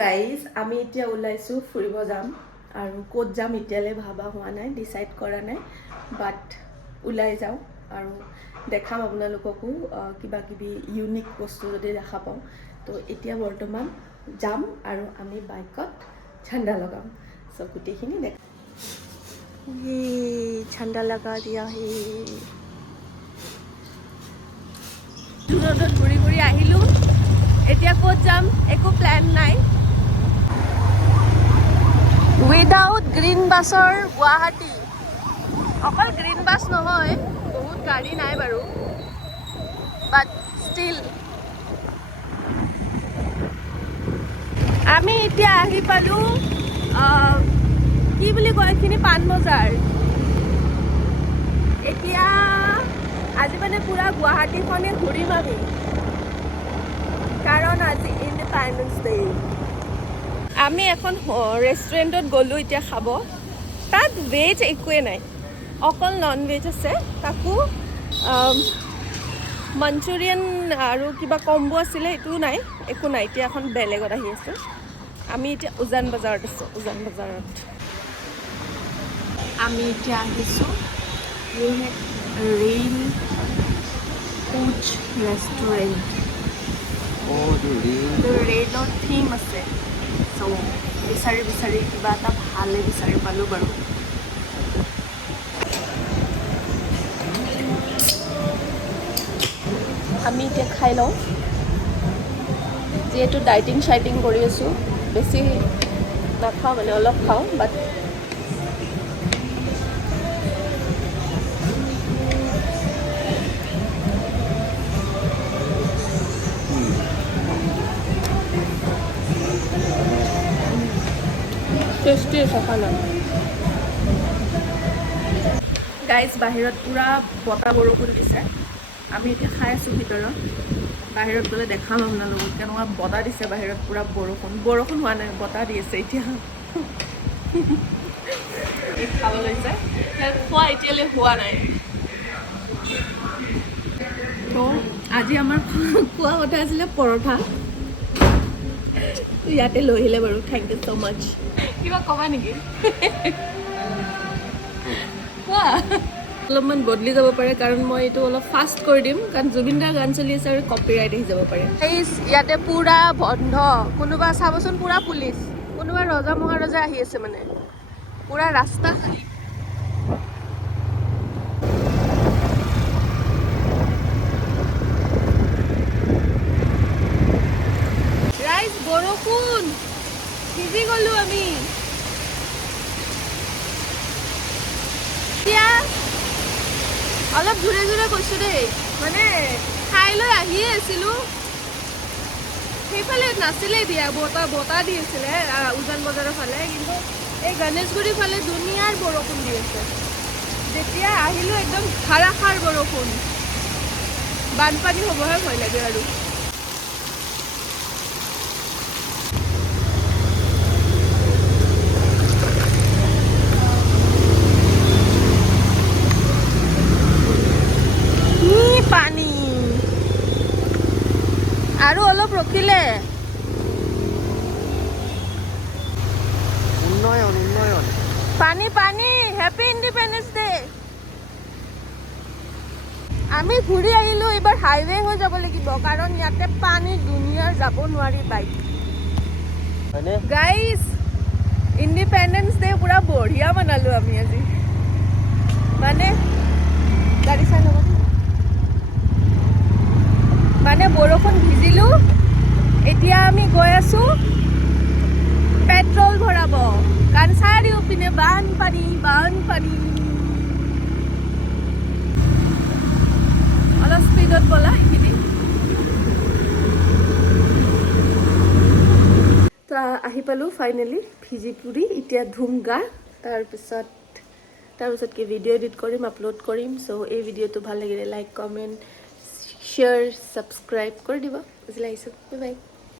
Guys আমি এতিয়া ওলাইছোঁ ফুৰিব যাম আৰু ক'ত যাম এতিয়ালৈ ভাবা হোৱা নাই, ডিচাইড কৰা নাই, বাট ওলাই যাওঁ আৰু দেখাম আপোনালোককো কিবা কিবি ইউনিক বস্তু যদি দেখা পাওঁ। তো এতিয়া বৰ্তমান যাম আৰু আমি বাইকত ঝাণ্ডা লগাম। চ' গোটেইখিনি দেখাম। ঝাণ্ডা লগা দিয়া ৰ'দত ঘূৰি ঘূৰি আহিলোঁ। এতিয়া ক'ত যাম একো প্লেন নাই। উইদাউট গ্ৰীণ বাছৰ গুৱাহাটী। অকল গ্ৰীণ বাছ নহয়, বহুত গাড়ী নাই বাৰু, বাট ষ্টিল আমি এতিয়া আহি পালোঁ কি বুলি কয় এইখিনি পাণবজাৰ। এতিয়া আজি মানে পুৰা গুৱাহাটীখনে ঘূৰিম আমি, কাৰণ আজি ইণ্ডিপেণ্ডেন্স ডে। আমি এখন ৰেষ্টুৰেণ্টত গ'লোঁ এতিয়া খাব। তাত ভেজ একোৱে নাই, অকল নন ভেজ আছে। তাকো মঞ্চুৰিয়ান আৰু কিবা কম্বো আছিলে, সেইটোও নাই, একো নাই। এতিয়া এখন বেলেগত আহি আছোঁ। আমি এতিয়া উজান বজাৰত আছোঁ। উজান বজাৰত আমি এতিয়া আহিছোঁ ৰেইন কোচ ৰেষ্টুৰেণ্ট। ৰেইনৰ থিম আছে, চ' বিচাৰি বিচাৰি কিবা এটা ভালে বিচাৰি পালোঁ বাৰু। আমি এতিয়া খাই লওঁ, যিহেতু ডাইটিং চাইটিং কৰি আছোঁ। বেছি নাখাওঁ মানে, অলপ খাওঁ, বাট টেষ্টি আছে খানা। গাইজ বাহিৰত পূৰা বতাহ বৰষুণ দিছে। আমি এতিয়া খাই আছোঁ ভিতৰত, বাহিৰত গ'লে দেখাম আপোনালোকক কেনেকুৱা বতাহ দিছে বাহিৰত। পূৰা বৰষুণ হোৱা নাই, বতাহ দি আছে এতিয়া। খাব লৈছে, খোৱা এতিয়ালৈ হোৱা নাই। তো আজি আমাৰ খোৱা কথা আছিলে পৰঠা, ইয়াতে লৈ আহিলে বাৰু। থেংক ইউ ছ' মাছ। কিবা ক'বা নেকি? কোৱা। অলপমান বদলি যাব পাৰে, কাৰণ মই এইটো অলপ ফাষ্ট কৰি দিম, কাৰণ জুবিন দাৰ গান চলি আছে আৰু কপিৰাইট আহি যাব পাৰে। ইয়াতে পুৰা বন্ধ, কোনোবা চাবচোন, পুৰা পুলিচ, কোনোবা ৰজা মহাৰজা আহি আছে মানে, পুৰা ৰাস্তা খালী। ৰাইজ বৰষুণ, ভিজি গ'লো আমি। এতিয়া অলপ জোৰে জোৰে কৈছোঁ দেই, মানে খাই লৈ আহিয়ে আছিলোঁ, সেইফালে নাছিলে দিয়া, বতাহ দি আছিলে উজান বজাৰৰ ফালে, কিন্তু এই গণেশগুৰিৰ ফালে দুনিয়াৰ বৰষুণ দি আছে। যেতিয়া আহিলোঁ একদম ধাৰাসাৰ বৰষুণ, বানপানী হ'বহে ভয় লাগে আৰু। পানী আৰু অলপ ৰখিলে উন্নয়ন উন্নয়ন। পানী পানী। Happy independence day. আমি ঘূৰি আহিলোঁ, এইবাৰ হাইৱে হৈ যাব লাগিব, কাৰণ ইয়াতে পানী দুনিয়াৰ যাব নোৱাৰি বাইক। গাইজ ইণ্ডিপেণ্ডেন্স ডে পুৰা বঢ়িয়া মানালোঁ আমি আজি, মানে গাড়ী চাই ল'ব, মানে বৰষুণ ভিজিলোঁ। এতিয়া আমি গৈ আছোঁ পেট্ৰল ভৰাব, কাৰণ চাৰিওপিনে বানপানী বানপানী। অলপ স্পীডত ব'লা এইখিনি। তো আহি পালোঁ ফাইনেলি, ভিজি পুৰি এতিয়া ধুম গা, তাৰপিছত কি ভিডিঅ' এডিট কৰিম, আপলোড কৰিম। চ' এই ভিডিঅ'টো ভাল লাগিলে লাইক, কমেণ্ট, শ্বেয়াৰ, ছাবস্ক্ৰাইব কৰি দিব। আজিলৈ আহিছোঁ, বাই বাই।